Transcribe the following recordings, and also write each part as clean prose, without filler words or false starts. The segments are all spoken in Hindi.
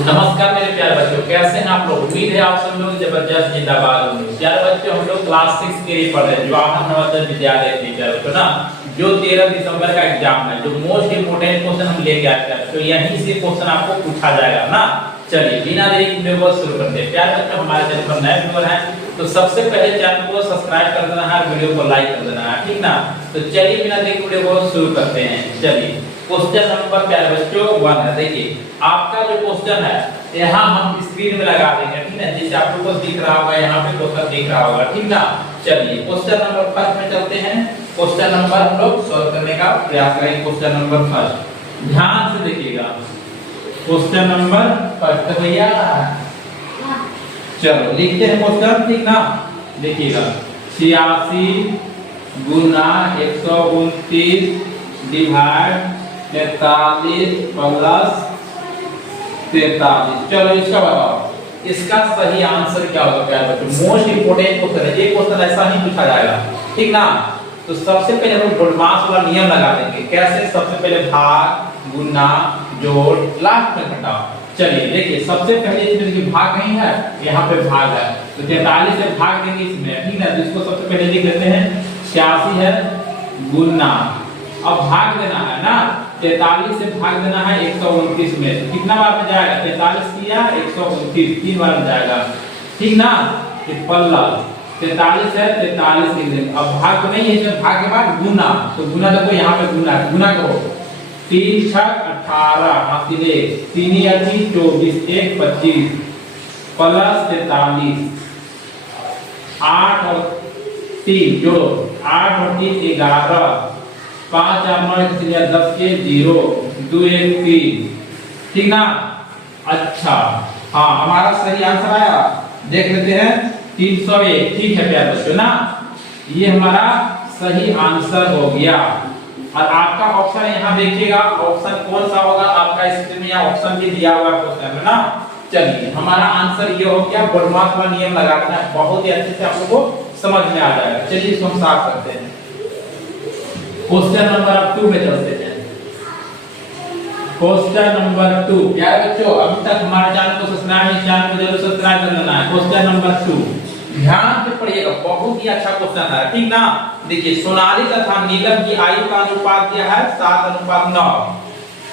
नमस्कार मेरे प्यारे बच्चों, कैसे हैं आप लोग। उम्मीद है आप सब लोग जबरदस्त जिंदाबाद होंगे। प्यारे बच्चों, हम लोग क्लास 6 के लिए पढ़ रहे हैं जवाहर नवोदय विद्यालय टीचर तो ना, जो 13 दिसंबर का एग्जाम है, जो मोस्ट इंपोर्टेंट क्वेश्चन हम लेके आते हैं, तो यहीं से क्वेश्चन आपको पूछा जाएगा ना। चलिए बिना देरी वीडियो को शुरू करते हैं। प्यारे बच्चों, हमारे चैनल पर नए व्यूअर हैं तो सबसे पहले चैनल को सब्सक्राइब कर देना है, वीडियो को लाइक कर देना है, ठीक ना। तो चलिए बिना देरी वीडियो को शुरू करते हैं। चलिए क्वेश्चन नंबर प्यारे बच्चों 1 है। देखिए आपका जो क्वेश्चन है यहाँ हम स्क्रीन में लगा देंगे, ठीक है, जैसे आप लोगों को दिख रहा होगा, यहाँ पे क्वेश्चन दिख रहा होगा, ठीक ना। चलिए क्वेश्चन नंबर 1 में चलते हैं। क्वेश्चन नंबर हम लोग सॉल्व करने का प्रयास करेंगे। क्वेश्चन नंबर 1 ध्यान से देखिएगा। क्वेश्चन नंबर 1 तो भैया चलो लिखते हैं क्वेश्चन, ठीक ना। देखिएगा 86 गुना 129 डिवाइड 43 प्लस 43। चलो इसका बताओ, इसका सही आंसर क्या होगा प्यारे बच्चों। मोस्ट इंपोर्टेंट क्वेश्चन है ये, क्वेश्चन ऐसा ही पूछा जाएगा, ठीक ना। तो सबसे पहले हम बोडमास वाला नियम लगा देंगे। कैसे? सबसे पहले भाग, गुना, जोड़, लास्ट में घटाओ। चलिए देखिए, सबसे पहले इसमें देखिए भाग नहीं है, यहाँ पे भाग है, तो 43 से भाग देंगे इसमें, ठीक है। तो इसको सबसे पहले लिख लेते हैं 86 है गुना, अब भाग देना है ना, 43 से भाग देना है 129 में। तो कितना बार में जाएगा? 43 किया 129 3 बार में जाएगा, ठीक ना। फिर प्लस 43 है 43 लिख देंगे। अब भाग तो नहीं है इसमें, भाग के बाद गुना, तो गुना देखो यहाँ पे गुना करो। 3 6 18 हाथ ले 3 8 24 1 25 प्लस 43 8 और 3 जोड़ो, 8 और 3 11 5 और 9 10 के 0 2 1 3, ठीक ना। अच्छा हाँ, हमारा सही आंसर आया, देख लेते हैं 301, ठीक है प्यारे बच्चों ना। ये हमारा सही आंसर हो गया। और आपका ऑप्शन यहाँ देखिएगा, ऑप्शन कौन सा होगा आपका स्क्रीन में, या ऑप्शन भी दिया हुआ है क्वेश्चन में ना। चलिए हमारा आंसर ये हो गया। बोडमास वाला नियम लगा देना है, बहुत ही अच्छे से आप लोगों को समझ में आ जाएगा। चलिए इसको हम साफ करते हैं। क्वेश्चन नंबर 2 में चलते हैं। क्वेश्चन नंबर 2 प्यारे बच्चों, अभी तक हमारे चैनल को सब्सक्राइब नहीं, चैनल को जरूर सब्सक्राइब कर देना है। क्वेश्चन नंबर 2 ध्यान से पढ़िएगा, बहुत ही अच्छा क्वेश्चन है, ठीक ना। देखिए सोनाली तथा नीलम की आयु का अनुपात दिया है 7:9।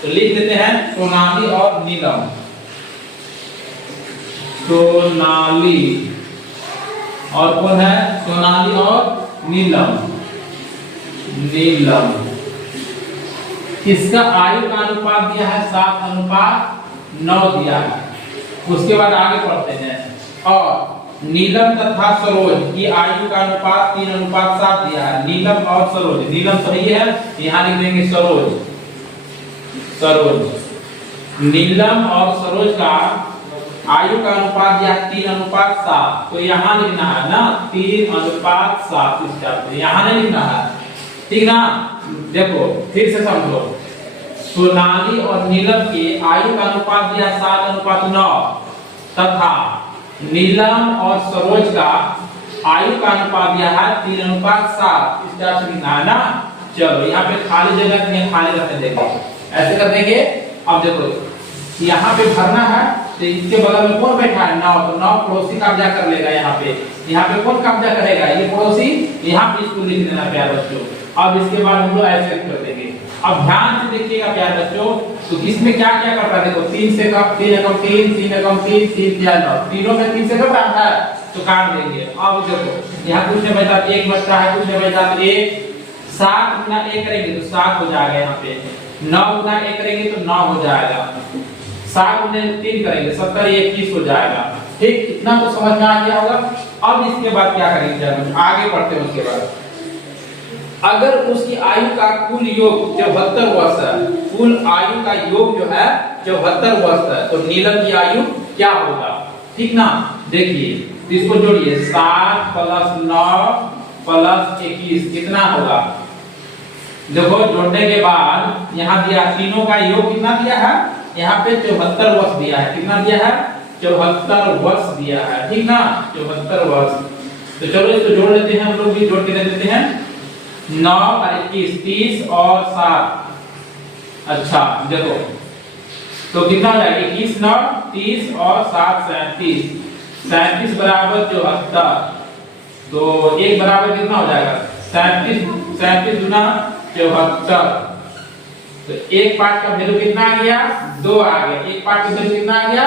तो लिख लेते हैं सोनाली और नीलम। सोनाली और कौन है? सोनाली और नीलम। नीलम इसका आयु का अनुपात दिया है 7:9 दिया है। उसके बाद आगे पढ़ते हैं। और नीलम तथा सरोज की आयु का अनुपात 3:7 दिया है। नीलम और सरोज, नीलम सही है, यहाँ लिख देंगे सरोज। सरोज नीलम और सरोज का आयु का अनुपात दिया 3:7, तो यहाँ लिखना है ना 3:7। इसका यहाँ नहीं लिखना है, ठीक ना। देखो फिर से समझो, सोनाली और नीलम की आयु का अनुपात दिया 7:9 तथा नीलम और सरोज का आयु का अनुपात दिया है 3:7। इस तरह से लिखना है ना। चलो यहाँ पे खाली जगह नहीं, खाली रखने देंगे, ऐसे कर देंगे। अब देखो यहाँ पे भरना है, तो इसके बगल में कौन बैठा है? 9, तो 9 पड़ोसी कब्जा कर लेगा यहाँ पे। यहाँ पे कौन कब्जा करेगा? ये पड़ोसी। यहाँ पे इसको लिख देना प्यारे बच्चों। अब इसके बाद हम लोग ऐसे कर देंगे। अब ध्यान से देखिएगा प्यारे बच्चों, तो इसमें क्या क्या कर रहा है? देखो 3 से कम 3 एकम 3 3 एकम 3 3 9, तीनों में 3 से कम रहा है, तो काट देंगे। अब देखो यहाँ कुछ नहीं बचा, 1 बचता है, कुछ नहीं बचा, 1 7 गुना 1 करेंगे तो 7 हो जाएगा। यहाँ पे 9 गुना 1 करेंगे तो 9 हो जाएगा। 7 गुना 3 करेंगे 70 21 हो जाएगा। ठीक, इतना तो समझ में आ गया होगा। अब इसके बाद क्या करेंगे? आगे बढ़ते हैं। उसके बाद अगर उसकी आयु का कुल योग 74 वर्ष है, कुल आयु का योग जो है 74 वर्ष है, तो नीलम की आयु क्या होगा? ठीक ना। देखिए इसको जोड़िए, 7 + 9 + 21 कितना होगा? देखो जोड़ने के बाद यहाँ दिया तीनों का योग कितना दिया है? यहाँ पे 74 वर्ष दिया है। कितना दिया है? 74 वर्ष दिया है, ठीक ना, 74 वर्ष। तो चलो इसको जोड़ लेते हैं, हम लोग भी जोड़ के देख लेते हैं। 9 और 21 30 और 7। अच्छा देखो तो कितना हो जाएगा 21 9 30 और 7 37, 37 बराबर 74। तो एक बराबर कितना हो जाएगा 37, 37 गुना 74। तो एक पार्ट का वैल्यू कितना आ गया 2 आ गया, एक पार्ट का वैल्यू कितना आ गया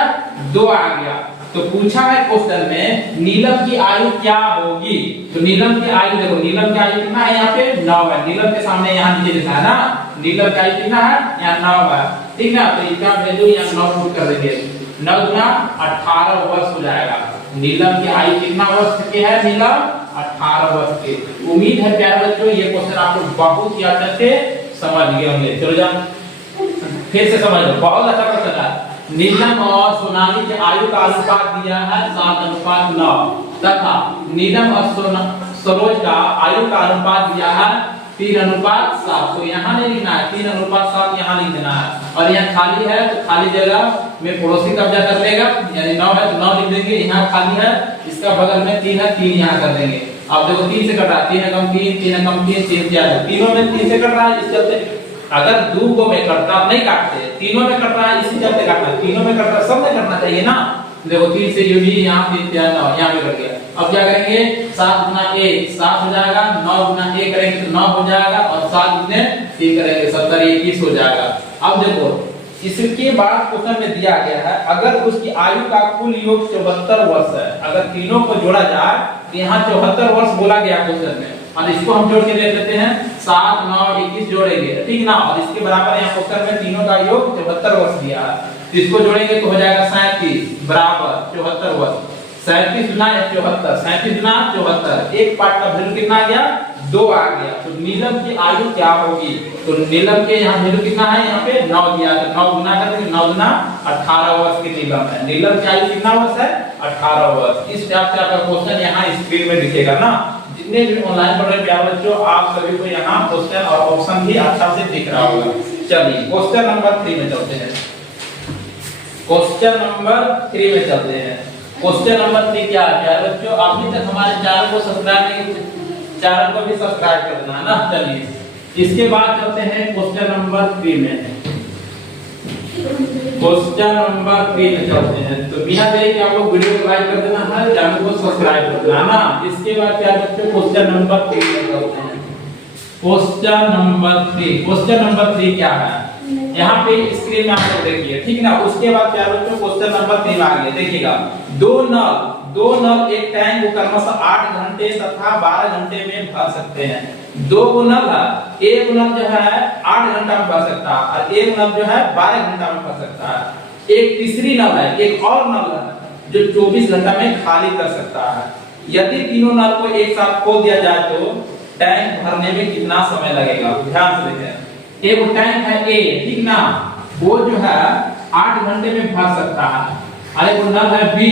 2 आ गया। तो पूछा है क्वेश्चन में नीलम की आयु क्या होगी। तो नीलम की आयु देखो, नीलम की आयु कितना है यहाँ पे 9 है, नीलम के सामने यहाँ नीचे लिखा है ना, नीलम की आयु कितना है यहाँ 9 है, ठीक ना। तो इसका वैल्यू यहाँ 9 पुट कर देंगे, 9 गुना 18 वर्ष हो जाएगा। नीलम की आयु कितना वर्ष की है, नीलम 18 वर्ष की। उम्मीद है प्यारे बच्चों ये क्वेश्चन आप लोग बहुत ही अच्छे से समझ गए होंगे। चलो जान फिर से समझ लो, बहुत अच्छा क्वेश्चन है। नीलम और सोनाली के आयु का अनुपात दिया है 7:9 तथा नीलम और सरोज का आयु का अनुपात दिया है 3:7। तो यहाँ नहीं लिखना है 3:7, यहाँ लिख देना है। और यहाँ खाली है तो खाली जगह में पड़ोसी कब्जा कर लेगा, यानी 9 है तो 9 लिख देंगे। यहाँ खाली है, इसका बगल में 3 है, 3 यहाँ कर देंगे। अब देखो 3 से कट रहा है, 3 कम 3, 3 कम 3, 3 क्या है, तीनों में 3 से कट रहा है। इस चलते अगर 2 को में कटता नहीं काटते, तीनों में कट रहा है इसी चलते काटना, तीनों में कट रहा है सब में कटना चाहिए ना। देखो 3 से ये भी यहाँ 3 9 यहाँ पे कट गया। अब क्या करेंगे 7 गुना 1 7 हो जाएगा, 9 गुना 1 करेंगे तो 9 हो जाएगा, और 7 गुने 3 करेंगे 70 21 हो जाएगा। अब देखो इसके बाद क्वेश्चन में दिया गया है अगर उसकी आयु का कुल योग 74 वर्ष है, अगर तीनों को जोड़ा जाए तो यहाँ 74 वर्ष बोला गया क्वेश्चन में, और इसको हम जोड़ के देख लेते हैं 7 9 21 जोड़ेंगे, ठीक ना। और इसके बराबर यहाँ क्वेश्चन में तीनों का योग 74 वर्ष दिया है, तो इसको जोड़ेंगे तो हो जाएगा 37 बराबर 74 वर्ष। 37 गुना 74, 37 गुना 74, एक पार्ट का वैल्यू कितना आ गया 2 आ गया। तो नीलम की आयु क्या होगी, तो नीलम के यहाँ वैल्यू कितना है यहाँ पे 9 दिया, तो 9 गुना करेंगे 9 गुना 18 वर्ष की नीलम है। नीलम की आयु कितना वर्ष है 18 वर्ष। इस टाइप से आपका क्वेश्चन यहाँ स्क्रीन में दिखेगा ना। जितने भी ऑनलाइन पढ़ रहे प्यारे बच्चों आप सभी को यहाँ क्वेश्चन और ऑप्शन भी अच्छा से दिख रहा होगा। चलिए क्वेश्चन नंबर 3 में चलते हैं, क्वेश्चन नंबर 3 में चलते हैं। क्वेश्चन नंबर 3 क्या है प्यारे बच्चों, अभी तक हमारे चैनल को सब्सक्राइब नहीं, चैनल को भी सब्सक्राइब कर देना है ना। चलिए इसके बाद चलते हैं क्वेश्चन नंबर 3 में, क्वेश्चन नंबर 3 में चलते हैं। तो बिना देरी के आप लोग वीडियो को लाइक कर देना है, चैनल को सब्सक्राइब कर देना ना। इसके बाद क्या बच्चों क्वेश्चन नंबर 3 में चलते हैं। क्वेश्चन नंबर 3, क्वेश्चन नंबर 3 क्या है यहाँ पे स्क्रीन में आप लोग देखिए, ठीक ना। उसके बाद क्या बच्चों क्वेश्चन नंबर 3 आ गया, देखिएगा दो नल एक टैंक को क्रमशः 8 घंटे तथा 12 घंटे में भर सकते हैं। 2 नल है, एक नल जो है 8 घंटा में भर सकता है और एक नल जो है 12 घंटा में भर सकता है। एक तीसरी नल है, एक और नल है जो 24 घंटा में खाली कर सकता है। यदि तीनों नल को एक साथ खोल दिया जाए तो टैंक भरने में कितना समय लगेगा। ध्यान से देखें, एक टैंक है ए, ठीक ना, वो जो है 8 घंटे में भर सकता है, और एक नल है बी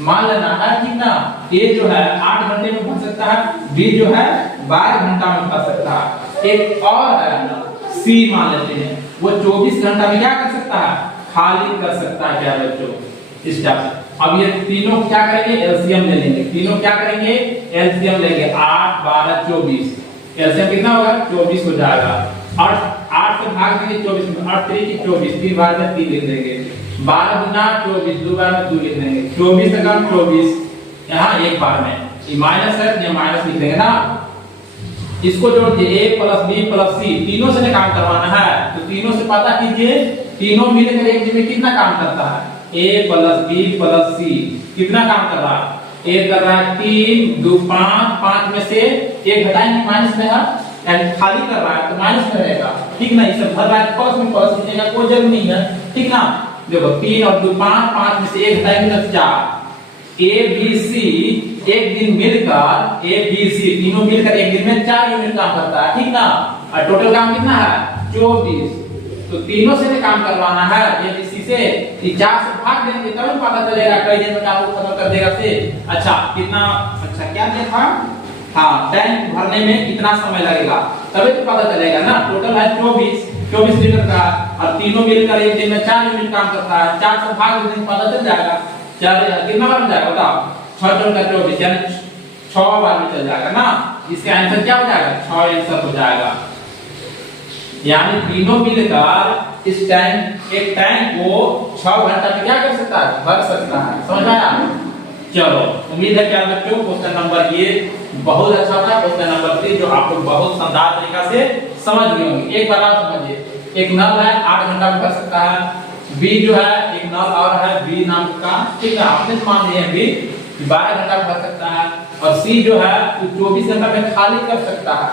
मान लेना है, ठीक ना। ए जो है 8 घंटे में भर सकता है, बी जो है 12 घंटा में भर सकता है। एक और है सी मान लेते हैं, वो 24 घंटा में क्या कर सकता है खाली कर सकता है। क्या बच्चों इस टाइप से अब ये तीनों क्या करेंगे एलसीएम ले लेंगे, तीनों क्या करेंगे एलसीएम लेंगे, 8 12 24, एलसीएम कितना होगा 24 हो जाएगा। 8 से भाग देंगे 24 में, 8 3 की 24, 3 बार में 3 लिख देंगे, 12 गुना 24, 2 बार में 2 लिख देंगे, 24 से कम 24, यहाँ एक बार में ये माइनस है, ये माइनस लिख देंगे ना। इसको जोड़ दिए a plus b plus c, तीनों से काम करवाना है तो तीनों से पता कीजिए, तीनों मिलकर एक में कितना काम करता है, a plus b plus c कितना काम कर रहा है, एक कर रहा है 3 2 5, 5 में से एक घटाएंगे माइनस में है, यानी खाली कर रहा है तो माइनस में रहेगा, ठीक ना। इसे भर रहा है प्लस में प्लस लिखने का कोई जरूरत नहीं है, ठीक ना। देखो 3 और 2 5, 5 में से एक घटाएंगे तो 4। ए बी सी एक दिन मिलकर, ए बी सी तीनों मिलकर एक दिन में 4 यूनिट काम करता है, ठीक ना। और टोटल काम कितना है 24, तो तीनों से काम करवाना है ए बी सी से, 4 से भाग देंगे तब पता चलेगा कई दिन में काम खत्म कर देगा से। अच्छा कितना, अच्छा क्या देखा, हाँ टैंक भरने में कितना समय लगेगा तभी तो पता चलेगा ना। टोटल है 24 लीटर का, और तीनों मिलकर एक दिन में 4 यूनिट काम करता है, 4 से भाग देंगे पता चल जाएगा। 4 कितना बार में जाएगा बताओ, 6 का 24 यानी 6 बार में चल जाएगा ना। इसका आंसर क्या हो जाएगा 6 आंसर हो जाएगा। यानी तीनों मिलकर इस टैंक एक टैंक को 6 घंटा में क्या कर सकता है, भर सकता है। समझ आया? चलो उम्मीद है कि आप बच्चों क्वेश्चन नंबर ये बहुत अच्छा था। क्वेश्चन नंबर 3 जो आप लोग बहुत शानदार तरीका से समझ गए होंगे। एक बार आप समझिए, एक नल है 8 घंटा में भर सकता है। बी जो है एक नल और है बी नाम का, ठीक है, आपने मान लिया बी 12 घंटा में भर सकता है। और सी जो है 24 घंटा में खाली कर सकता है।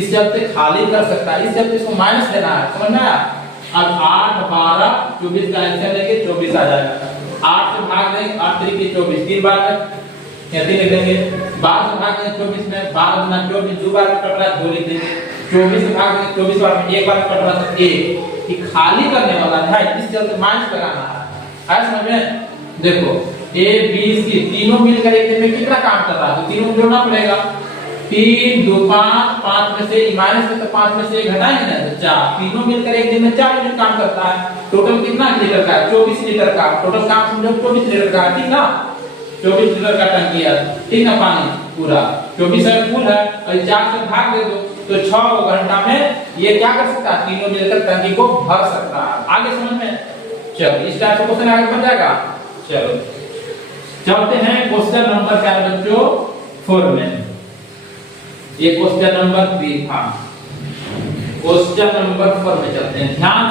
इस चलते खाली कर सकता है, इस चलते इसको माइनस देना है। समझ में आया? अब 8 12 24 का आंसर लेंगे 24 आ जाएगा। 8 से भाग देंगे 8 3 24 3 बार या 3 लिख देंगे। 12 से भाग देंगे 24 में 12 गुना 24 2 बार में कट रहा है 2 लिख देंगे। 24 से भाग देंगे 24 बार में 1 बार में कट रहा है 1। ये खाली करने वाला है, इस चलते माइनस लगाना है। आया समझ में? देखो ए बी सी तीनों मिलकर एक दिन में कितना काम कर रहा है, तो तीनों जोड़ना पड़ेगा। 3 2 5 5 में से माइनस में तो 5 में से 1 घटाएंगे ना तो 4। तीनों मिलकर एक दिन में 4 यूनिट काम करता है। टोटल कितना लीटर का है? 24 लीटर का। टोटल काम समझो 24 लीटर का, ठीक ना? 24 लीटर का टंकी है, ठीक ना? पानी पूरा 24 है फुल है और 4 से भाग दे दो तो 6 घंटा में ये क्या कर सकता है, तीनों मिलकर टंकी को भर सकता है। आगे समझ में? चलो इस टाइप से क्वेश्चन आगे बढ़ जाएगा। चलो चलते हैं क्वेश्चन नंबर क्या है बच्चों 4 में। ये क्वेश्चन नंबर 3 था। क्वेश्चन नंबर 4 में चलते हैं। ध्यान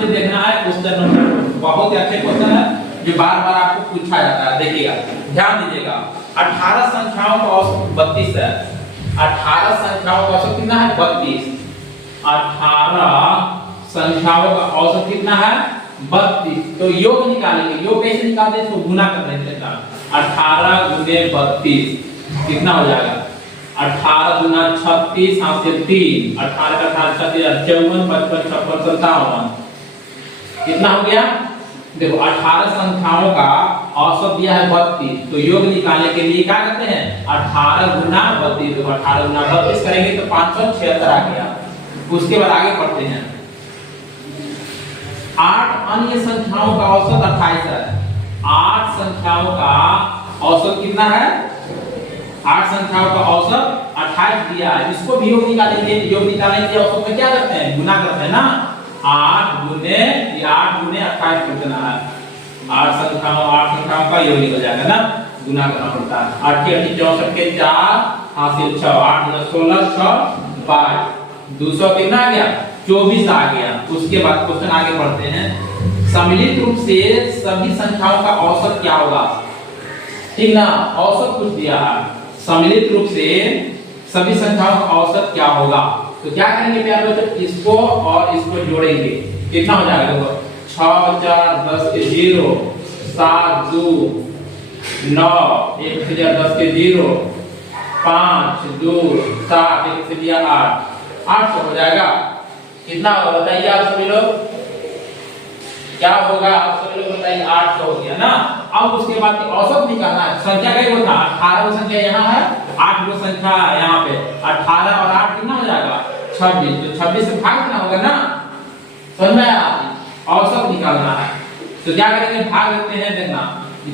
से देखना है क्वेश्चन नंबर, बहुत ही अच्छे क्वेश्चन है जो बार-बार आपको पूछा जाता है। देखिएगा, ध्यान दीजिएगा। 18 संख्याओं का औसत 32 है। 18 संख्याओं का औसत कितना है? 32। 18 संख्याओं का औसत कितना है? 32। तो योग निकालेंगे। योग कैसे निकालते हैं? इसको गुना कर देते हैं। 18 गुने 32 कितना हो जाएगा? 18 गुना 36 हाथ से 3 18 का 36 54 55 56 57 कितना हो गया? देखो 18 संख्याओं का औसत दिया है 32, तो योग निकालने के लिए क्या करते हैं? 18 गुना 32। तो 18 गुना 32 करेंगे तो 576 आ गया। उसके बाद आगे पढ़ते हैं। 8 अन्य संख्याओं का औसत 28 है। 8 संख्याओं का औसत कितना है? 8 संख्याओं का औसत 28 दिया है। इसको भी योग निकालेंगे। योग निकालने के औसत में क्या करते हैं? गुना करते हैं ना। 8 गुने 28 कितना है? 8 संख्याओं का योग निकल जाएगा ना, गुना करना पड़ता है। 8 के 64 के 4 हासिल 6 8 गुना 16 6 22 200 कितना आ गया? 24 आ गया। उसके बाद क्वेश्चन आगे पढ़ते हैं। सम्मिलित रूप से सभी संख्याओं का औसत क्या होगा? ठीक ना, औसत कुछ दिया है। सम्मिलित रूप से सभी संख्याओं का औसत क्या होगा? तो क्या करेंगे प्यारे बच्चों? इसको और इसको जोड़ेंगे। कितना हो जाएगा? देखो 6 4 10 के 0 7 2 9 1 से 10 के 0 5 2 7 1 से दिया 8 800 हो जाएगा। कितना होगा बताइए आप सभी लोग? क्या होगा आप सभी लोग बताइए? 800 हो गया ना। अब उसके बाद औसत निकालना है। संख्या कई गो था? 18 संख्या यहाँ है, 8 गो संख्या यहाँ पे। 18 और 8 कितना हो जाएगा? 26। तो 26 से भाग देना होगा ना। समझ में आया? औसत निकालना है तो क्या करेंगे? भाग देते हैं। देखना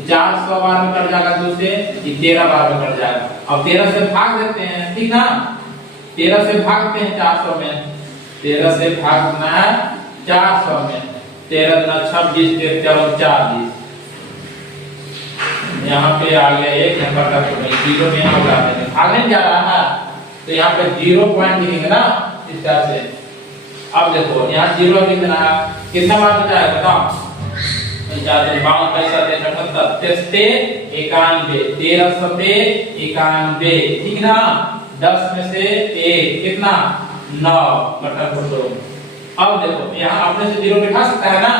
400 बार में कट जाएगा 2 से, ये 13 बार में कट जाएगा। अब 13 से भाग देते हैं, ठीक ना? 13 से भागते हैं 400 में। 13 से भागना है 400 में। 13 गुना 26 13 40 यहाँ पे आ गया 1 नंबर का जीरो में यहाँ बुला देंगे। भागने जा रहा है तो यहाँ पे 0 पॉइंट लिखेंगे ना इस तरह से। अब देखो यहाँ 0 लिख देना है। कितना बार बचा है बताओ? 52 52 78 91 13 सते 91 ठीक ना। 10 में से 1 कितना? 9 बटा 2। अब देखो यहाँ अपने से 0 बिठा सकता है ना,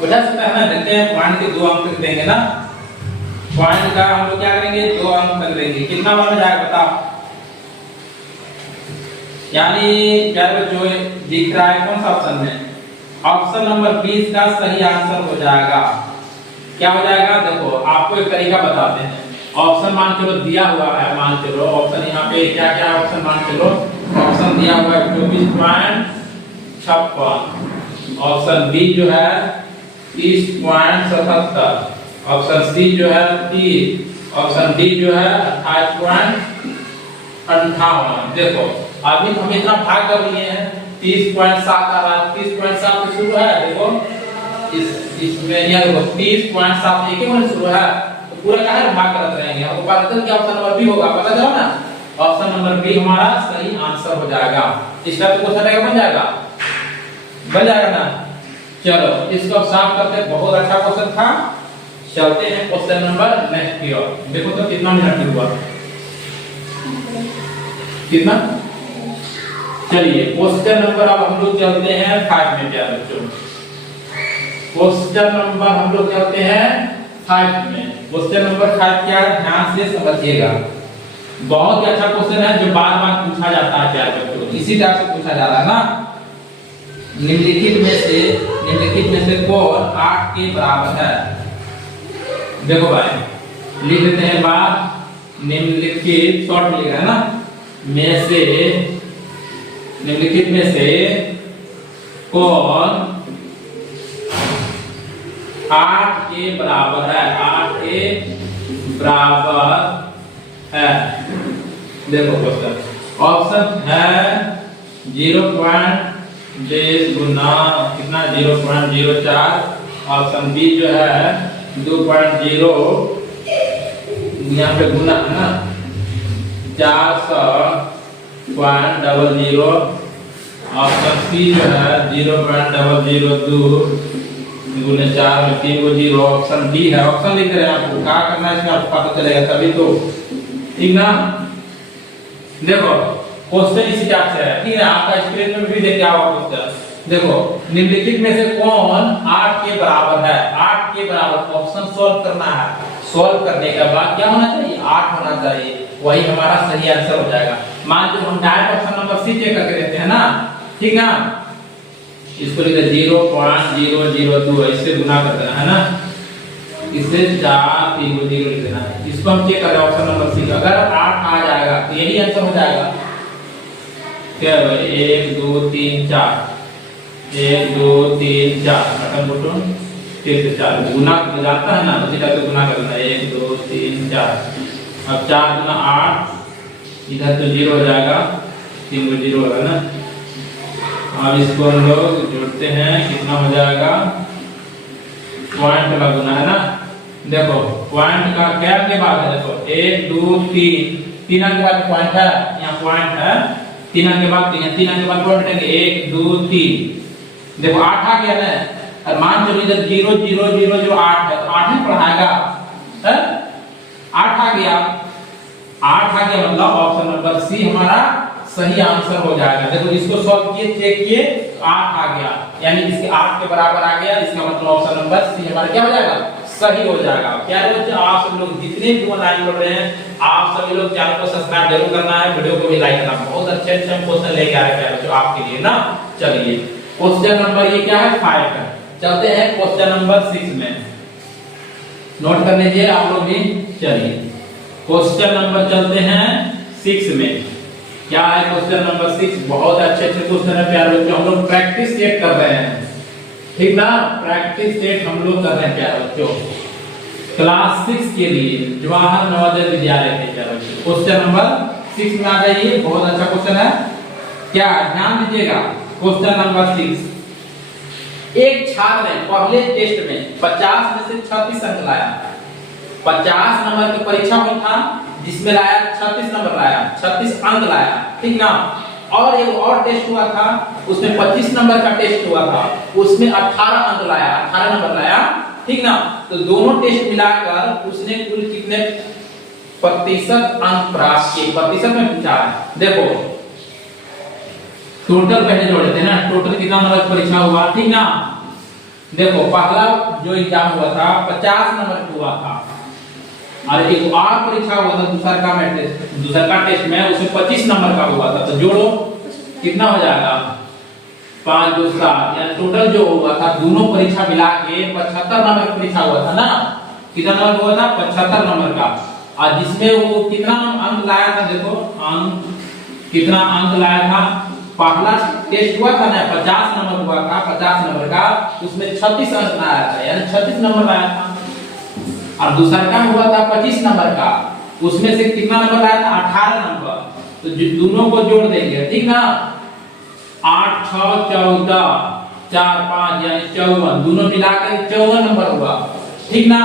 बिठा सकता है ना। देखते हैं पॉइंट के 2 अंक तक देंगे ना। पॉइंट का हम लोग क्या करेंगे? 2 अंक तक देंगे। कितना बन जाएगा बताओ? यानी क्या जो दिख रहा है कौन सा ऑप्शन में? ऑप्शन नंबर 20 का सही आंसर हो जाएगा। क्या हो जाएगा? देखो आपको एक तरीका बताते हैं। ऑप्शन मान चलो दिया हुआ है, मान चलो ऑप्शन यहाँ पे क्या क्या ऑप्शन मान चलो ऑप्शन दिया हुआ है 24.56। ऑप्शन बी जो है 30.77। ऑप्शन सी जो है 30। ऑप्शन डी जो है 28.58। देखो अभी हम इतना भाग कर लिए हैं 30.7 आ रहा है, 30.7 से शुरू है। देखो इसमें यह देखो 30.7 एक ही में शुरू है, तो पूरा क्या है भाग करते रहेंगे। हमको पता चल कि ऑप्शन नंबर बी होगा, पता चला ना। ऑप्शन नंबर बी हमारा सही आंसर हो जाएगा। इसका तो क्वेश्चन बन जाएगा, बन जाएगा ना। चलो इसको साफ करते, बहुत अच्छा क्वेश्चन था। चलते हैं क्वेश्चन नंबर नेक्स्ट की ओर। देखो तो कितना मिनट हुआ, कितना। चलिए क्वेश्चन नंबर अब हम लोग चलते हैं 5 में। क्या बच्चों क्वेश्चन नंबर हम लोग चलते हैं 5 में। क्वेश्चन नंबर 5 क्या है, ध्यान से समझिएगा। बहुत ही अच्छा क्वेश्चन है जो बार बार पूछा जाता है प्यारे बच्चों, इसी तरह से पूछा जा रहा है ना। निम्नलिखित में से कौन 8 के बराबर है। देखो भाई लिख देते हैं बात, निम्नलिखित शॉर्ट में लिख रहा है ना, में से निम्नलिखित में से कौन 8 के बराबर है, 8 के बराबर है। देखो क्वेश्चन ऑप्शन है 0.10 गुना कितना 0.04, ऑप्शन बी जो है 2.0 यहाँ पे गुना है ना 400.00, ऑप्शन सी जो है 0.002 गुने 4 में 3 को 0, ऑप्शन डी है। ऑप्शन लिख रहे हैं, आपको क्या करना है इसमें आपको पता चलेगा तभी तो, ठीक ना। देखो क्वेश्चन इसी टाइप से है, ठीक है। आपका स्क्रीन में भी देखिए आओ क्वेश्चन। देखो निम्नलिखित में से कौन 8 के बराबर है, 8 के बराबर। ऑप्शन सॉल्व करना है, सॉल्व करने के बाद क्या होना चाहिए, 8 होना चाहिए, वही हमारा सही आंसर हो जाएगा। मान लो हम direct option number C check करके देते हैं ना, ठीक ना। इसको लिखते 0.002 इससे गुना कर देना है ना, इससे 4 3 को 0 लिख देना है। इसको हम चेक कर रहे हैं ऑप्शन नंबर सी। अगर 8 आ जाएगा तो यही आंसर हो जाएगा। क्या है 1 2 3 4, 1 2 3 4 बटन बटन ठीक से 4 गुना जाता है ना, उसी तरह से गुना करना है 1 2 3 4। अब 4 गुना 8, इधर तो 0 हो जाएगा, 3 को 0 होगा ना। अब इसको हम लोग जोड़ते हैं, कितना हो जाएगा, पॉइंट का गुना है ना। देखो पॉइंट का क्या के बाद है, देखो 1 2 3 3 अंक के बाद पॉइंट है, यहाँ पॉइंट है, 3 अंक के बाद 3 अंक के बाद पॉइंट है 1 2 3। देखो 8 आ गया ना, और मान चलो इधर 0 0 0 जो 8 है तो 8 ही पढ़ाएगा है, 8 आ गया, 8 आ गया, मतलब ऑप्शन नंबर सी हमारा सही आंसर हो जाएगा। देखो इसको सॉल्व किए, चेक किए, 8 आ गया, यानी इसके 8 के बराबर आ गया। इसका मतलब ऑप्शन नंबर सी हमारा क्या हो जाएगा, सही हो जाएगा। प्यारे बच्चों आप सब लोग जितने भी ऑनलाइन पढ़ रहे हैं, आप सभी लोग चैनल को सब्सक्राइब जरूर करना है, वीडियो को भी लाइक करना। बहुत अच्छे अच्छे क्वेश्चन लेके आ रहे हैं बच्चों आपके लिए ना। चलिए क्वेश्चन नंबर ये क्या है 5 है। चलते हैं क्वेश्चन नंबर 6 में, नोट कर लीजिए आप लोग भी। चलिए क्वेश्चन नंबर चलते हैं 6 में। क्या है क्वेश्चन नंबर 6, बहुत अच्छे अच्छे क्वेश्चन है प्यारे बच्चों। हम लोग प्रैक्टिस सेट कर रहे हैं, ठीक ना, प्रैक्टिस सेट हम लोग कर रहे हैं प्यारे बच्चों, क्लास 6 के लिए जवाहर नवोदय विद्यालय के प्यारे बच्चों। क्वेश्चन नंबर 6 में आ जाइए, बहुत अच्छा क्वेश्चन है। क्या ध्यान दीजिएगा, क्वेश्चन नंबर 6। एक छात्र ने पहले टेस्ट में 50 में से 36 अंक लाया। 50 नंबर की परीक्षा हुई था, जिसमें लाया 36 नंबर लाया, 36 अंक लाया, ठीक ना। और एक और टेस्ट हुआ था, उसमें 25 नंबर का टेस्ट हुआ था, उसमें 18 अंक लाया, 18 नंबर लाया, ठीक ना। तो दोनों टेस्ट मिलाकर उसने कुल कितने प्रतिशत अंक प्राप्त किए, प्रतिशत में पूछा है। देखो टोटल पहले जोड़े थे ना, टोटल कितना नंबर की परीक्षा हुआ, ठीक ना। देखो पहला जो एग्जाम हुआ था 50 नंबर का हुआ था, और एक और परीक्षा हुआ था दूसरा का टेस्ट में, उसमें 25 नंबर का हुआ था। तो जोड़ो कितना हो जाएगा, 5 2 7, यानी टोटल जो हुआ था दोनों परीक्षा मिला के 75 नंबर की परीक्षा हुआ था ना। कितना नंबर हुआ था, 75 नंबर का। और जिसमें वो कितना अंक लाया था, देखो अंक कितना अंक लाया था। पहला टेस्ट हुआ था ना 50 नंबर हुआ था, 50 नंबर का, उसमें 36 अंक लाया था, यानी 36 नंबर लाया था। और दूसरा का हुआ था 25 नंबर का, उसमें से कितना नंबर लाया था, 18 नंबर, तो दोनों को जोड़ देंगे, ठीक ना। 8 6 14 4 5 यानी 54, दोनों मिलाकर 54 नंबर हुआ, ठीक ना।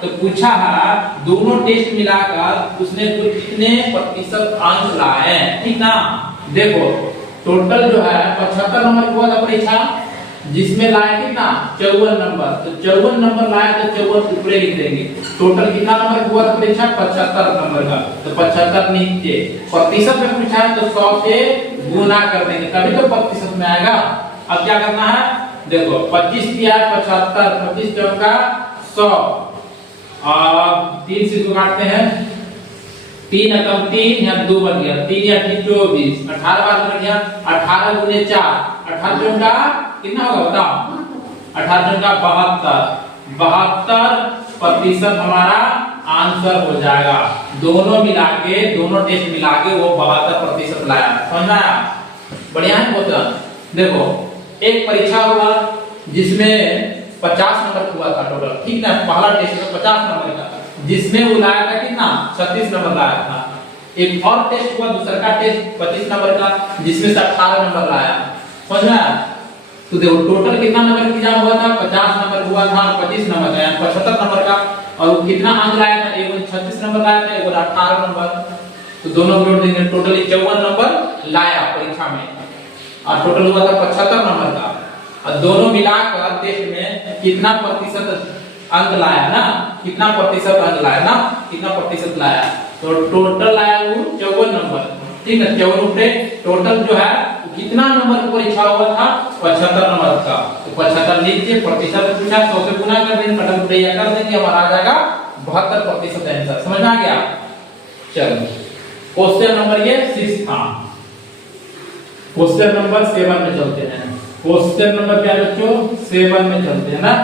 तो पूछा है दोनों टेस्ट मिलाकर उसने कुल कितने प्रतिशत अंक लाए, ठीक ना। देखो टोटल जो है 75 नंबर हुआ था परीक्षा, जिसमें लाए कितना 54 नंबर, तो 54 नंबर लाए तो 54 ऊपर लिख देंगे। टोटल कितना नंबर हुआ था परीक्षा 75 नंबर का, तो 75 नीचे प्रतिशत में पूछा है तो 100 से गुना कर देंगे तभी तो प्रतिशत में आएगा। अब क्या करना है, देखो 25 किया 75, 25 चौका 100, अब 3 से काटते हैं, 3 एकम 3 या 2 बन गया, 3 या 3 24, 18 बार बन गया, 18 गुने 4, 18 चौका कितना होगा बताओ, 18 चौका 72, 72% हमारा आंसर हो जाएगा। दोनों मिला के, दोनों टेस्ट मिला के वो 72% लाया, समझ में आया, बढ़िया है क्वेश्चन। देखो एक परीक्षा हुआ जिसमें 50 नंबर हुआ था टोटल, ठीक ना, पहला टेस्ट में 50 नंबर का, जिसमें वो लाया था कितना 36 नंबर लाया था। एक और टेस्ट हुआ दूसरा का टेस्ट 25 नंबर का, जिसमें से 18 नंबर लाया, समझ में आया। तो देखो टोटल कितना नंबर की एग्जाम हुआ था, 50 नंबर हुआ था, 25 नंबर का यानी 75 नंबर का, और वो कितना अंक लाया था, एक 36 नंबर लाया था, एक 18 नंबर, तो दोनों जोड़ देंगे टोटल 54 नंबर लाया परीक्षा में, और टोटल हुआ था 75 नंबर का, और दोनों मिलाकर टेस्ट में कितना प्रतिशत अंक लाया ना, कितना प्रतिशत अंक लाया ना, कितना प्रतिशत लाया, तो टोटल लाया वो 54 नंबर, ठीक है। 54 पे टोटल जो है कितना नंबर की परीक्षा हुआ था 75 नंबर का, तो 75 लीजिए, प्रतिशत पूछा 100 से गुना कर देंगे, कटन गुणा कर देंगे, हमारा आ जाएगा 72% आंसर, समझ में आ गया। चलो क्वेश्चन नंबर ये 6 था, क्वेश्चन नंबर 7 में चलते हैं। क्वेश्चन नंबर क्या बच्चों 7 में चलते हैं ना।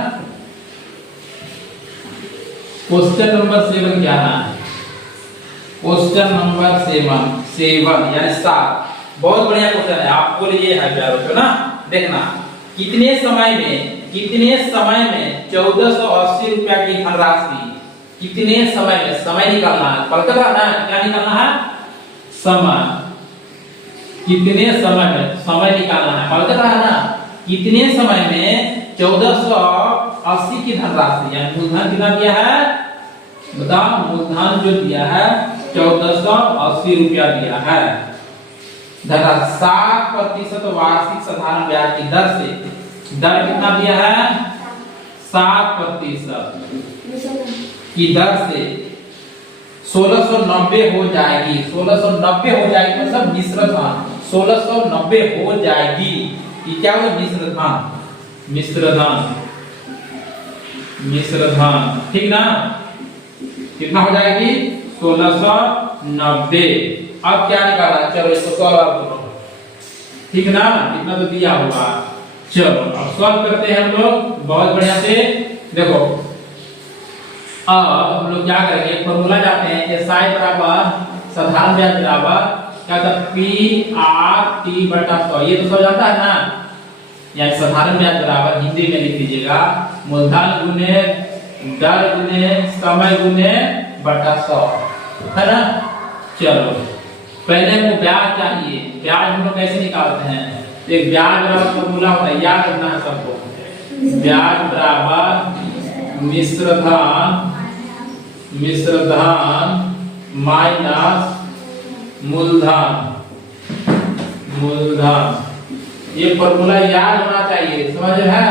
क्वेश्चन नंबर 7 क्या है, क्वेश्चन नंबर 7 यानी 7, बहुत बढ़िया क्वेश्चन है आपको लिए है प्यारो को ना। देखना कितने समय में 1480 रुपया की धनराशि, कितने समय में, समय निकालना है, पढ़कर ना क्या निकालना है, समय, कितने समय में, समय निकालना है, पढ़कर ना कितने समय में 1480 की धनराशि यानी मूलधन कितना दिया है बताओ, मूलधन जो दिया है 1480 रुपया दिया है, धरा 7% वार्षिक साधारण ब्याज की दर से, दर कितना दिया है 7% की दर से 1690 हो जाएगी, 1690 हो जाएगी मतलब मिश्र धन, 1690 हो जाएगी, ये क्या हुआ मिश्र धन, मिश्र धन, ठीक ना, कितना हो जाएगी 1690। अब क्या निकाला, चलो इसको सॉल्व आप करो, ठीक ना, कितना तो दिया हुआ। चलो अब सॉल्व करते हैं हम लोग बहुत बढ़िया से। देखो अब हम लोग क्या करेंगे, फॉर्मूला जाते हैं, SI बराबर साधारण ब्याज बराबर क्या था PRT बटा 100, ये तो सब जाता है ना, यानी साधारण ब्याज बराबर हिंदी में लिख दीजिएगा मूलधन गुने दर गुने समय गुने बटा 100, है ना। चलो पहले हमको ब्याज चाहिए, ब्याज हम लोग कैसे निकालते हैं, एक ब्याज बराबर फॉर्मूला होता है, याद रखना है सबको, ब्याज बराबर मिश्र धन माइनस मूलधन, ये फॉर्मूला याद होना चाहिए, समझ है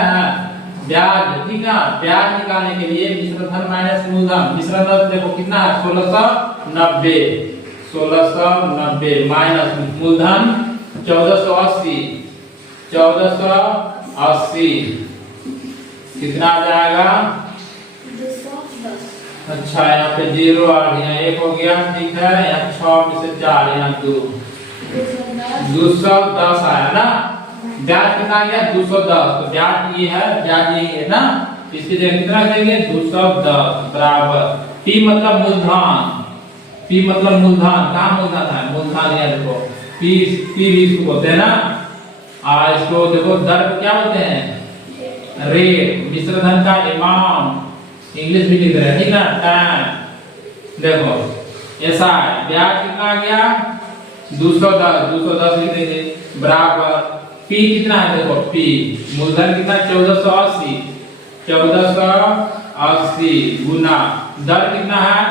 ब्याज, ठीक ना। ब्याज निकालने के लिए मिश्र धन माइनस मूलधन, मिश्र धन देखो कितना है 1690 माइनस मूलधन 1480 कितना आ जाएगा, अच्छा यहाँ पे 0 आ गया, 1 हो गया, ठीक है, यहाँ 6 में से 4, यहाँ 210 आया ना। ब्याज कितना आ गया 210, तो ब्याज ये है ना, इसकी जगह कितना करेंगे 210 बराबर P मतलब मूलधन, कहाँ मूलधन है, मूलधन है, देखो P इसको बोलते हैं ना, इसको देखो दर को क्या बोलते हैं रेट, मिश्र धन का अमाउंट इंग्लिश में लिख रहे हैं, ठीक ना, टाइम। देखो ऐसा ब्याज कितना आ गया 210 लिख देंगे बराबर P कितना है देखो P मूलधन कितना 1480 गुना दर कितना है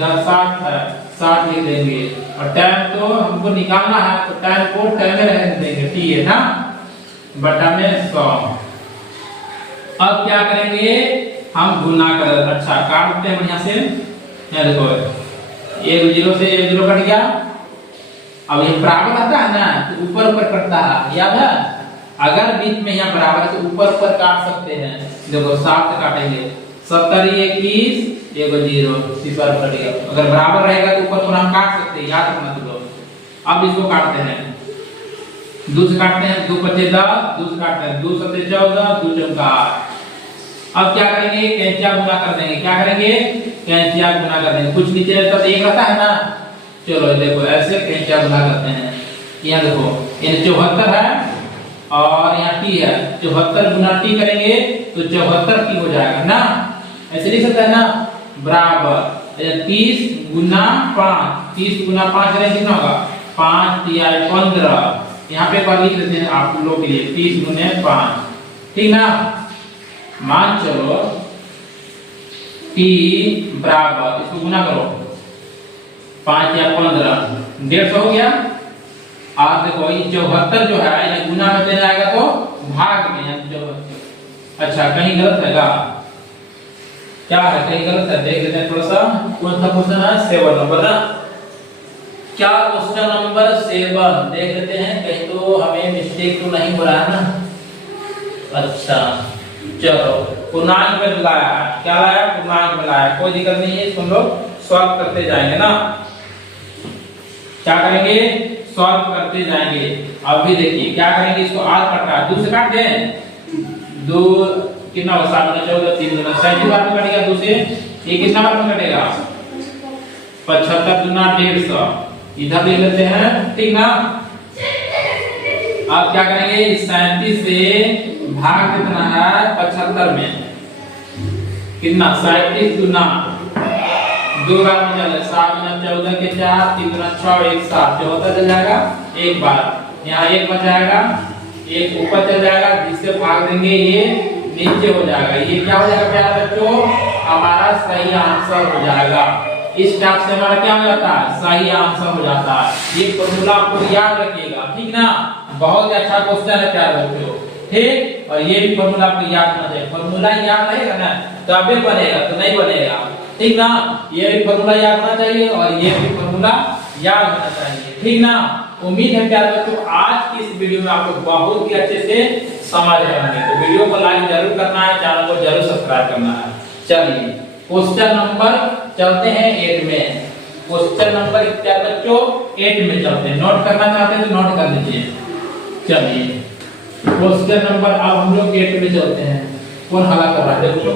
60 है 60 लिख देंगे और टाइम तो हमको निकालना है तो टाइम को टाइम में रहने देंगे T है ना बटा में 100। अब क्या करेंगे हम गुना कर अच्छा काट देते हैं बढ़िया से यहाँ देखो 1 0 से 1 0 कट गया। अब ये बराबर आता है ना तो ऊपर ऊपर कटता है याद है अगर बीच में यहाँ बराबर है तो ऊपर ऊपर काट सकते हैं देखो 7 से काटेंगे 70 21 1 0 सीपर कट गया अगर बराबर रहेगा तो ऊपर ऊपर हम काट सकते हैं याद रखना तो। अब इसको काटते हैं 2 से काटते हैं 2 5 10 2 से काटते हैं 2 7 14 2 चौका 8। अब क्या करेंगे कैंचिया गुना कर देंगे क्या करेंगे कैंचिया गुना कर देंगे कुछ नीचे रहता तो एक रहता है ना चलो देखो ऐसे कैंचिया गुना करते हैं यहाँ देखो ये 74 है और यहाँ T है 74 गुना T करेंगे तो 74 T हो जाएगा ना ऐसे लिख सकते हैं ना बराबर 30 गुना 5 30 गुना 5 करेंगे कितना होगा 5 तिहाई 15 यहाँ पे पर लिख देते हैं आप लोग के लिए 30 गुने 5 ठीक ना मान चलो T बराबर इसको गुना करो 5 या 15 150 हो गया। और देखो ये 74 जो है ये गुना में देना आएगा तो भाग में 74 अच्छा कहीं गलत है क्या है कहीं गलत है देख लेते हैं थोड़ा सा कौन सा क्वेश्चन है 7 नंबर ना क्या क्वेश्चन नंबर 7 देख लेते हैं कहीं तो हमें मिस्टेक तो नहीं हो रहा है ना। अच्छा चलो पूर्णांक में लाया क्या लाया पूर्णांक में लाया कोई दिक्कत नहीं है इसको हम लोग सॉल्व करते जाएंगे ना क्या करेंगे सॉल्व करते जाएंगे। अभी देखिए क्या करेंगे इसको आध कट रहा है 2 से काट दें 2 कितना होगा 7 गुना 14 3 गुना 37 बार में कटेगा 2 से ये कितना बार में कटेगा 75 गुना 150 इधर ले लेते हैं ठीक ना। अब क्या करेंगे 37 से भाग कितना है 75 में कितना 37 गुना 2 बार में चले 7 गुना 14 के 4 3 गुना 6 1 7 74 चल जाएगा एक बार यहाँ 1 बच जाएगा 1 ऊपर चल जाएगा जिससे भाग देंगे ये नीचे हो जाएगा ये क्या हो जाएगा प्यारे बच्चों हमारा सही आंसर हो जाएगा। इस टाइप से हमारा क्या हो जाता है सही आंसर हो जाता है। ये फॉर्मूला आपको याद रखिएगा ठीक ना बहुत अच्छा क्वेश्चन है प्यारे बच्चों ठीक और ये भी फॉर्मूला आपको याद होना चाहिए फॉर्मूला याद रहेगा ना तभी बनेगा तो नहीं बनेगा ठीक ना ये भी फॉर्मूला याद होना चाहिए और ये भी फॉर्मूला याद होना चाहिए ठीक ना। उम्मीद है प्यारे बच्चों आज की इस वीडियो में आप लोग बहुत ही अच्छे से समझ रहे होंगे तो वीडियो को लाइक जरूर करना है चैनल को जरूर सब्सक्राइब करना है। चलिए क्वेश्चन नंबर चलते हैं 8 में क्वेश्चन नंबर प्यारे बच्चों 8 में चलते हैं नोट करना चाहते हैं तो नोट कर लीजिए। चलिए क्वेश्चन नंबर अब हम लोग 8 में चलते हैं कौन हल कर रहा है बच्चों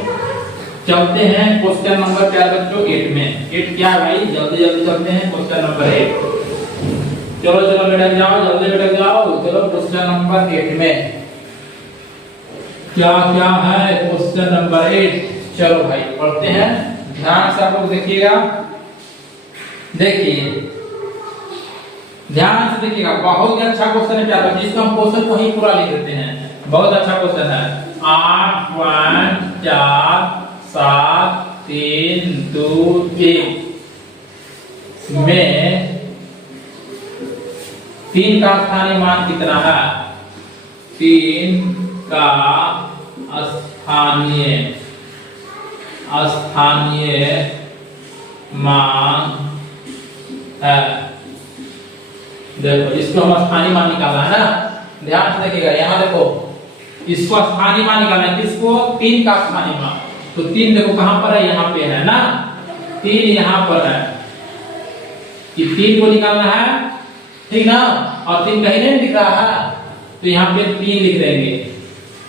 चलते हैं क्वेश्चन नंबर क्या बच्चों 8 में 8 क्या है भाई जल्दी जल्दी चलते हैं क्वेश्चन नंबर 8 चलो चलो बेटा जाओ जल्दी बेटा जाओ चलो क्वेश्चन नंबर 8 में क्या क्या है क्वेश्चन नंबर 8 चलो भाई पढ़ते हैं ध्यान से आप लोग देखिएगा देखिए ध्यान से देखिएगा बहुत ही अच्छा क्वेश्चन है प्यारे जिसको हम क्वेश्चन को ही पूरा लिख देते हैं बहुत अच्छा क्वेश्चन है 8.4 7 3 2 1 में 3 का स्थानीय मान कितना है 3 का स्थानीय मान है देखो इसको हम स्थानीय मान निकालना है ना ध्यान से देखिएगा यहाँ देखो इसको स्थानीय मान निकालना है किसको 3 का स्थानीय मान तो 3 देखो कहां पर है यहाँ पे है ना 3 यहाँ पर है कि 3 को निकालना है ठीक ना और 3 कहीं नहीं दिख रहा है तो यहाँ पे 3 लिख देंगे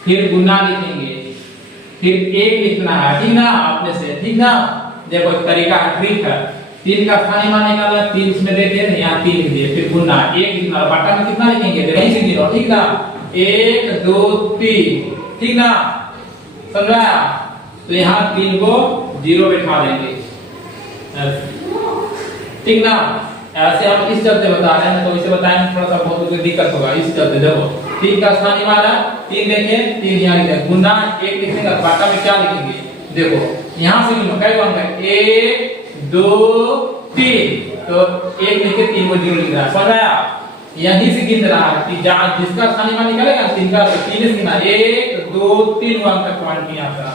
फिर गुना लिखेंगे फिर 1 लिखना है ठीक ना आपने से ठीक ना देखो तरीका ट्रिक है 3 का स्थानीय मान निकालना 3 इसमें देखे यहाँ 3 लिख दिए फिर गुना 1 लिखना बटा में कितना लिखेंगे यहीं से गिनो ठीक ना 1 2 3 ठीक ना समझा तो यहाँ 3 को 0 बैठा देंगे ठीक ना ऐसे हम इस चलते बता रहे हैं, तो इसे बताएंगे थोड़ा सा बहुत दिक्कत होगा। इस चलते देखो 3 का स्थानीय मान है 3, देखें 3 यहाँ लिखा है, गुना 1 लिखने का बाटा में क्या लिखेंगे, देखो यहाँ से गिनो कई बार 1 2 3, तो 1 लिखे 3 को 0 लिख रहा है, समझ आया? यहीं से गिन रहा है कि जहां जिसका स्थानीय मान निकलेगा 3 का, तो 3 से गिना 1 2 3 अंक तक पॉइंट नहीं आता,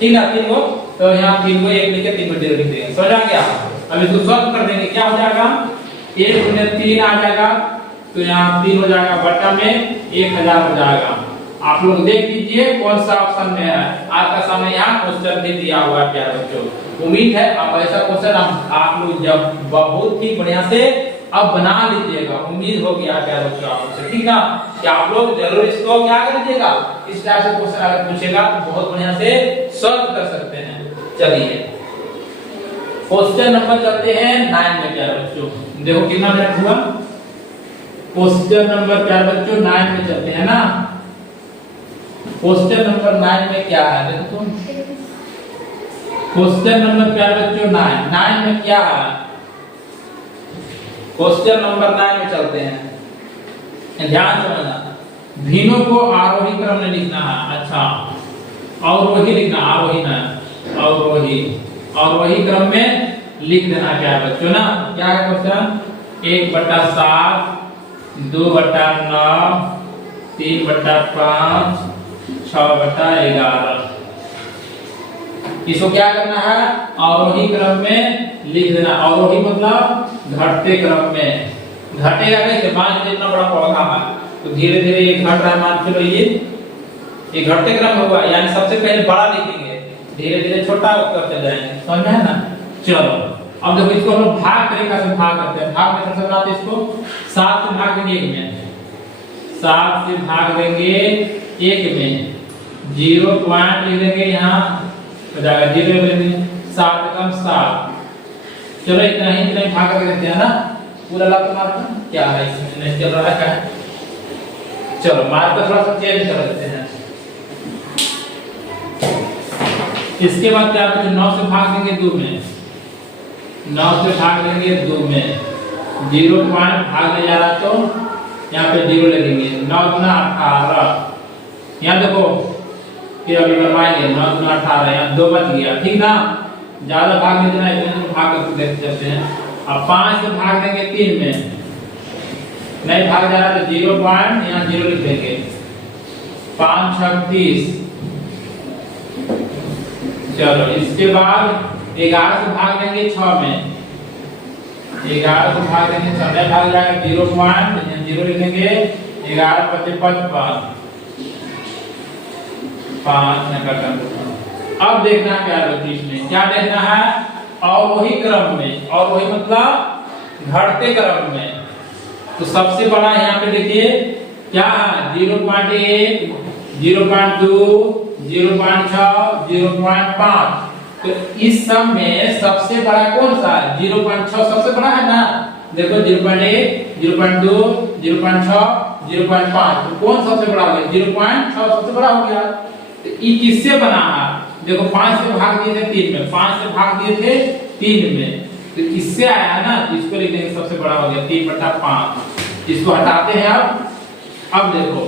ठीक है? 3 को तो यहाँ 3 को 1 लिखे 3 को 0 लिख देंगे, समझ आ गया? अब इसको सॉल्व कर देंगे, क्या हो जाएगा 1 गुने 3 आ जाएगा, तो यहाँ 3 हो जाएगा बटा में 1000 हो जाएगा। आप लोग देख लीजिए कौन सा ऑप्शन में है। आपका सामने यहाँ क्वेश्चन भी दिया हुआ है प्यारे बच्चों। उम्मीद है आप ऐसा क्वेश्चन आप लोग जब बहुत ही बढ़िया से अब बना लीजिएगा, उम्मीद हो गया प्यारे बच्चों आपसे, ठीक ना? कि आप लोग जरूर इसको क्या कर लीजिएगा, इस टाइप से क्वेश्चन अगर पूछेगा तो बहुत बढ़िया से सॉल्व कर सकते हैं। चलिए क्वेश्चन नंबर चलते हैं 9 में प्यारे बच्चों, देखो कितना मिनट हुआ। क्वेश्चन नंबर प्यारे बच्चों 9 में चलते हैं ना। क्वेश्चन नंबर 9 में क्या है देखो तुम, क्वेश्चन नंबर प्यारे बच्चों 9 में क्या है। क्वेश्चन नंबर 9 में चलते हैं, ध्यान से समझना। भिन्नों को आरोही क्रम में लिखना है, अच्छा अवरोही लिखना, आरोही ना अवरोही, अवरोही क्रम में लिख देना क्या बच्चों ना। क्या है क्वेश्चन, 1/7 2/9 3/5 6/11, इसको क्या करना है, अवरोही क्रम में लिख देना। अवरोही मतलब घटते क्रम में, घटेगा कैसे, 5 जितना बड़ा पौधा है तो धीरे धीरे ये घट रहा है, मान चलो ये घटते क्रम में हुआ, यानी सबसे पहले बड़ा लिखेंगे, धीरे धीरे छोटा करते जाएंगे, समझ में है ना? चलो अब देखो इसको हम भाग तरीका से भाग करते हैं। भाग में कैसे बनाते हैं इसको, 7 से भाग देंगे 1 में, 7 से भाग देंगे 1 में, 0 पॉइंट लिख देंगे, यहाँ हो जाएगा 0 लिख देंगे, 7 कम 7। चलो इतना ही भाग कर देते हैं ना, पूरा लग मार क्या है इसमें नहीं चल रहा है क्या है? चलो मार्क थोड़ा सा चेंज कर देते हैं। इसके बाद क्या बचे, 9 से भाग देंगे 2 में, 9 से भाग देंगे 2 में, 0 पॉइंट भागने जा रहा तो यहाँ पे 0 लगेंगे, 9 गुना 18, यहाँ देखो कि अभी बनवाएंगे 9 गुना 18, यहाँ 2 बच गया, ठीक ना? ज्यादा भाग नहीं देना, इतने भाग करके देखते चलते हैं। अब 5 से भाग देंगे 3 में, नहीं भाग जा रहा तो 0 पॉइंट यहाँ 0 लिख देंगे, 5 6 30। चलो इसके बाद 11 से भाग देंगे 6 में, 11 से भाग देंगे 6 में, भाग जाएगा 0 पॉइंट यहाँ 0 लिखेंगे, 11 5 55 5 में कट। अब देखना क्या है इसमें, क्या देखना है, अवरोही क्रम में, अवरोही मतलब घटते क्रम में। तो सबसे बड़ा यहाँ पे देखिए क्या है, 0.1 0.2 0.6 0.5, तो इस सब में सबसे बड़ा कौन सा है, 0.6 सबसे बड़ा है ना। देखो 0.1 0.2 0.6 0.5, तो कौन सबसे बड़ा हो गया, 0.6 सबसे बड़ा हो गया। तो ये किससे बना है, देखो 5 से भाग दिए थे 3 में, 5 से भाग दिए थे 3 में, तो इससे आया है ना, तो इसको लिख देंगे सबसे बड़ा हो गया 3/5। इसको हटाते हैं। अब देखो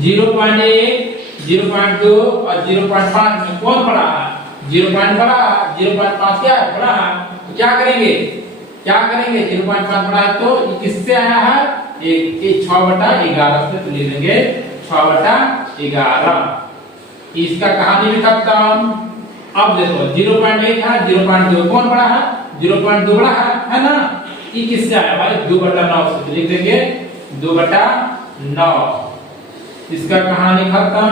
0.1 0.2 और 0.5 में कौन बड़ा है, 0. बड़ा, 0.5 क्या है, बड़ा है, तो क्या करेंगे 0.5 बड़ा है, तो किससे आया है, 6/11 से, तो लिख देंगे 6/11। इसका कहानी भी खत्म। अब देखो 0.1 है, 0.2 कौन बड़ा है, 0.2 बड़ा है ना। ये किससे आया भाई, 2/9 से, लिख देंगे 2/9। इसका कहानी खत्म।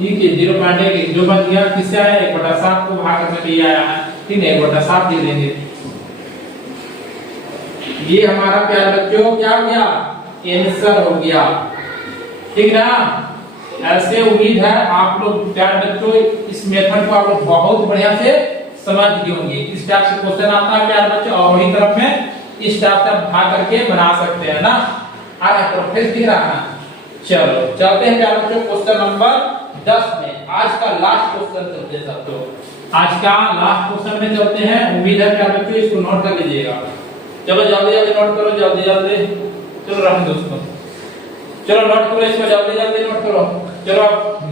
ये 0.1 जो बच गया किससे आया, 1/7 को भाग करके ये आया है, ठीक है, 1/7 लिख देंगे। ये हमारा प्यारे बच्चों क्या हो गया, आंसर हो गया, ठीक ना। ऐसे उम्मीद है आप लोग प्यारे बच्चों इस मेथड को आप लोग बहुत बढ़िया से समझ गए होंगे। इस टाइप से क्वेश्चन आता है प्यारे बच्चों, और वही तरफ में इस टाइप से भाग करके बना सकते हैं ना। आ रहा प्रोफेस दिख रहा है। चलो चलते हैं प्यारे बच्चों क्वेश्चन नंबर 10 में। आज का लास्ट क्वेश्चन चलते हैं सब, तो आज का लास्ट क्वेश्चन में चलते हैं। उम्मीद है प्यारे बच्चों इसको नोट कर लीजिएगा। चलो जल्दी जल्दी नोट करो, जल्दी जल्दी। चलो रहने दो उसको, चलो नोट करो इसको, जल्दी जल्दी नोट करो। चलो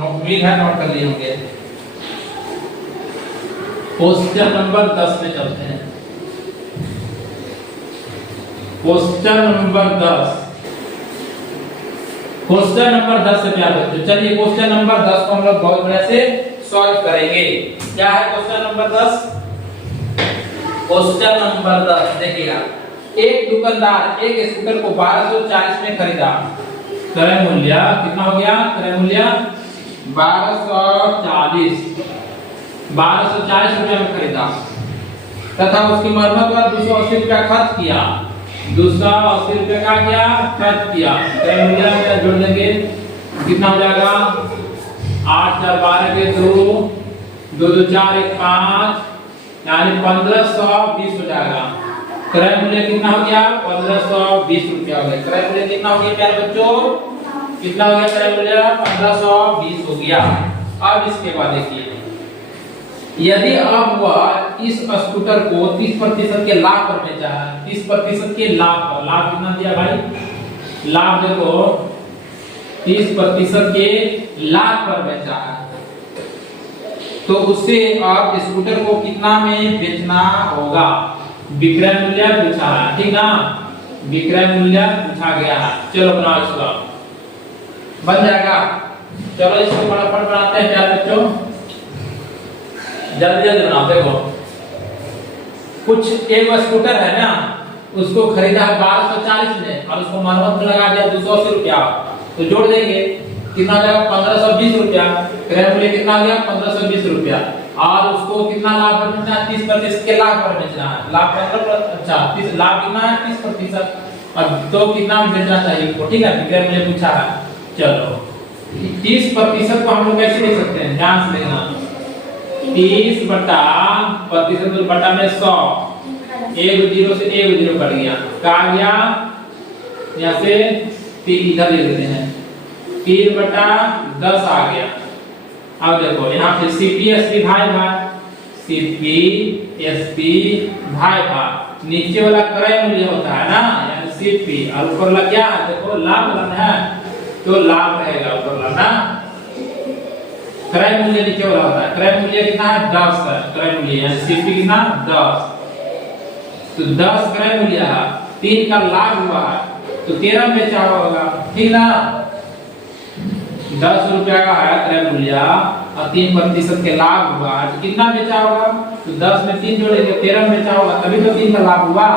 उम्मीद है नोट कर लिए होंगे। क्वेश्चन नंबर 10 पे चलते हैं। क्वेश्चन नंबर 10, क्वेश्चन नंबर 10 से प्यार बच्चों, चलिए क्वेश्चन नंबर 10 को हम लोग बहुत बढ़िया से सॉल्व करेंगे। क्या है क्वेश्चन नंबर 10? क्वेश्चन नंबर 10 देखिएगा, एक दुकानदार एक स्कूटर को 1240 में खरीदा। क्रय मूल्य कितना हो गया? क्रय मूल्य 1240 रुपया में खरीदा तथा उसकी मरम्मत पर 280 रुपया खर्च किया। 280 रुपया का क्या खर्च किया? क्रय मूल्य में जोड़ लेंगे, कितना हो जाएगा? 8 4 12 के 2 2 2 4 1 5, यानी 1520 हो जाएगा। क्रय मूल्य कितना हो गया? 1520 रुपया हो गया। क्रय मूल्य कितना हो गया प्यारे बच्चों? कितना हो गया क्रय मूल्य? 1520 हो गया। अब इसके बाद देखिए, यदि अब वह इस स्कूटर को 30% के लाभ पर बेचा है, 30% के लाभ पर, लाभ कितना दिया भाई? लाभ देखो 30% के लाभ पर बेचा है, तो उससे अब स्कूटर को कितना में बेचना होगा? विक्रय मूल्य पूछा है, ठीक ना? विक्रय मूल्य पूछा गया है। चलो बनाओ इसका, बन जाएगा। चलो इसको फटाफट बनाते हैं प्यारे बच्चों, जल्दी जल्दी बनाओ। देखो कुछ एक स्कूटर है ना, उसको खरीदा है 1240 में और उसको मरम्मत में लगा दिया 280 रुपया, तो जोड़ देंगे कितना हो जाएगा? 1520 रुपया। क्रय मूल्य कितना हो गया? 1520 रुपया। और उसको कितना लाभ पर बेचना है? 30% के लाभ पर बेचना है। लाभ 15%, अच्छा 30 लाभ कितना है? 30%। अब तो कितना में बेचना चाहिए इसको, ठीक है? विक्रय मूल्य पूछा है। चलो 30% को हम लोग कैसे लिख सकते हैं? ध्यान से देखना, 30 बटा प्रतिशत बटा में 100, एक 0 से एक 0 कट गया, का गया यहाँ से 3 इधर ले लेते हैं, 3 बटा 10 आ गया। अब देखो यहाँ पे CP SP भाई भाई, CP SP भाई भाई, नीचे वाला क्रय मूल्य होता है ना, यानी CP, और ऊपर वाला क्या है? देखो लाभ वाला है, तो लाभ रहेगा ऊपर वाला ना। क्रय मूल्य नीचे वाला होता है, क्रय मूल्य कितना है? 10 है क्रय मूल्य, यानी CP कितना? 10, तो 10 क्रय मूल्य है, 3 का लाभ हुआ है, तो 13 में बेचा होगा, ठीक ना? 10 रुपया का है क्रय मूल्य और 3% के लाभ हुआ, तो कितना बेचा होगा? तो 10 में 3 जोड़ेंगे, 13 में बेचा होगा, तभी तो 3 का लाभ हुआ।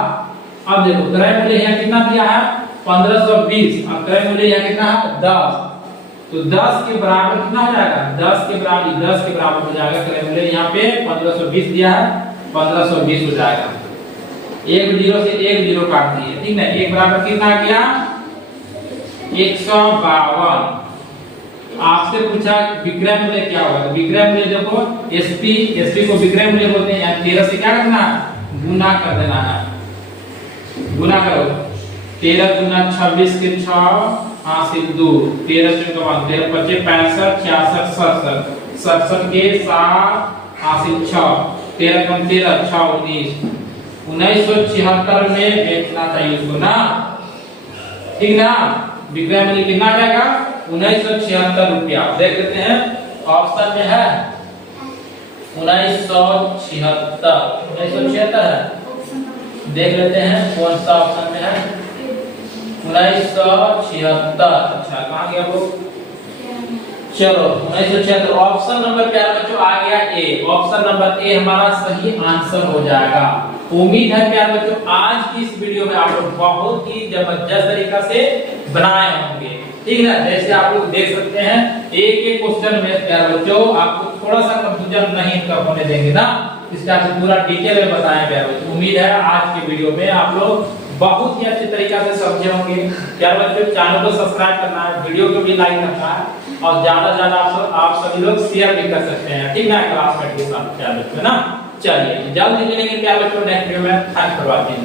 अब देखो क्रय मूल्य यहाँ कितना दिया है? 1520, और क्रय मूल्य यहाँ कितना है? 10, तो 10 के बराबर कितना हो जाएगा? 10 के बराबर हो जाएगा क्रय मूल्य। यहाँ पे 1520 दिया है, 1520 हो जाएगा। एक 0 से एक 0 काट दिए, ठीक ना? एक बराबर कितना आ गया? 152। आपसे पूछा विक्रय मूल्य क्या होगा, तो विक्रय मूल्य देखो SP को विक्रय मूल्य बोलते हैं। यहाँ 13 से क्या करना है? गुना कर देना है। गुना करो, 13 गुना 26 के 6 हासिल 2, 13 से 13 25 65 66 67 67 के 7 हासिल 6, 13 कम 13 6 19, 1976 में बेचना चाहिए उसको ना, ठीक ना? विक्रय मूल्य कितना आ जाएगा? 1976 रुपया। देख लेते हैं ऑप्शन में है 1976 है, देख लेते हैं कौन सा ऑप्शन में है? 1976। अच्छा कहाँ गया वो? चलो 1976 ऑप्शन नंबर प्यारे बच्चों आ गया ए। ऑप्शन नंबर ए हमारा सही आंसर हो जाएगा। उम्मीद है प्यारे बच्चों आज की इस वीडियो में आप लोग बहुत ही जबरदस्त तरीका से बनाए होंगे, ठीक है? जैसे आप लोग देख सकते हैं एक एक क्वेश्चन में प्यारे बच्चों आपको थोड़ा सा कंफ्यूजन नहीं होने देंगे ना, इसका पूरा डिटेल में बताएं प्यारे बच्चों। उम्मीद है आज की वीडियो में आप लोग बहुत ही अच्छे तरीका से समझे होंगे। प्यारे बच्चों चैनल को सब्सक्राइब करना है, वीडियो को भी लाइक करना है और ज्यादा ज्यादा आप सभी लोग शेयर भी कर सकते हैं, ठीक है? क्लासमेट के साथ प्यारे बच्चों ना। चलिए जल्दी मिलेंगे प्यारे बच्चों नेक्स्ट वीडियो में। Thanks for watching.